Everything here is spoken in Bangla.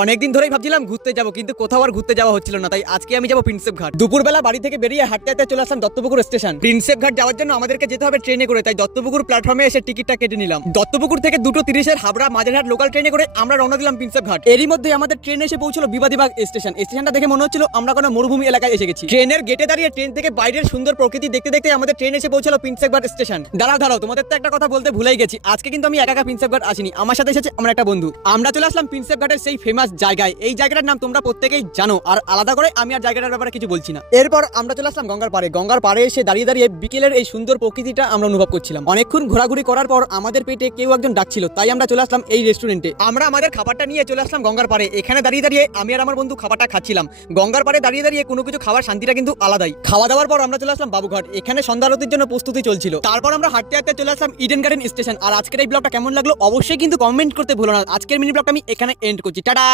অনেকদিন ধরেই ভাবছিলাম ঘুরতে যাবো, কিন্তু কোথাও আর ঘুরতে যাওয়া হচ্ছিল না, তাই আজকে আমি যাবো প্রিন্সেপ ঘাট। দুপুরবেলা বাড়ি থেকে বেরিয়ে হাঁটতে হাঁটতে চলে আসলাম দত্তপুকুর স্টেশন। প্রিন্সেপ ঘাট যাওয়ার জন্য আমাদেরকে যেতে হবে ট্রেনে করে, তাই দত্তপুকুর প্ল্যাটফর্মে এসে টিকিটটা কেটে নিলাম। দত্তপুকুর থেকে 2:30 হাবড়া মাঝেরহাট লোকাল ট্রেনে করে আমরা রওনা দিলাম প্রিন্সেপ ঘাট। এরই মধ্যে আমাদের ট্রেন এসে পৌঁছলো বিবাদীবাগ স্টেশন। স্টেশনটা দেখে মনে হচ্ছিল আমরা কোনো মরুভূমি এলাকায় এসে গেছি। ট্রেনের গেটে দাঁড়িয়ে ট্রেন থেকে বাইরের সুন্দর প্রকৃতি দেখতে দেখতে আমাদের ট্রেন এসে পৌঁছলো প্রিন্সেপ ঘাট স্টেশন। দাঁড়াও, তোমাদের তো একটা কথা বলতে ভুলেই গেছি, আজকে কিন্তু আমি একা প্রিন্সেপ ঘাট আসিনি, আমার সাথে এসেছে আমার একটা বন্ধু। আমরা চলে আসলাম প্রিন্সেপ ঘাটের সেই ফেমাস জায়গায়। এই জায়গাটার নাম তোমরা প্রত্যেকেই জানো, আর আলাদা করে আমি আর জায়গাটার ব্যাপারে কিছু বলছি না। এরপর আমরা চলে আসলাম গঙ্গার পাড়ে। গঙ্গার পাড়ে এসে দাঁড়িয়ে দাঁড়িয়ে বিকেলের এই সুন্দর প্রকৃতিটা আমরা অনুভব করছিলাম। অনেকক্ষণ ঘোরাঘুরি করার পর আমাদের পেটে কেউ একজন ডাকছিল, তাই আমরা চলে আসলাম এই রেস্টুরেন্টে। আমরা আমাদের খাবারটা নিয়ে চলে আসলাম গঙ্গার পাড়ে। এখানে দাঁড়িয়ে দাঁড়িয়ে আমি আর আমার বন্ধু খাবারটা খাচ্ছিলাম। গঙ্গার পাড়ে দাঁড়িয়ে দাঁড়িয়ে কোনো কিছু খাওয়ার শান্তিটা কিন্তু আলাদাই। খাওয়া দাওয়ার পর আমরা চলে আসলাম বাবুঘাট। এখানে সন্ধ্যা আরতির জন্য প্রস্তুতি চলছিল। তারপর আমরা হাঁটতে হাঁটতে চলে আসলাম ইডেন গার্ডেন স্টেশন। আর আজকের এই ব্লগটা কেমন লাগলো অবশ্যই কিন্তু কমেন্ট করতে ভুলো না। আজকের মিনি ব্লগটা আমি এখানে এন্ড করছি। টাটা।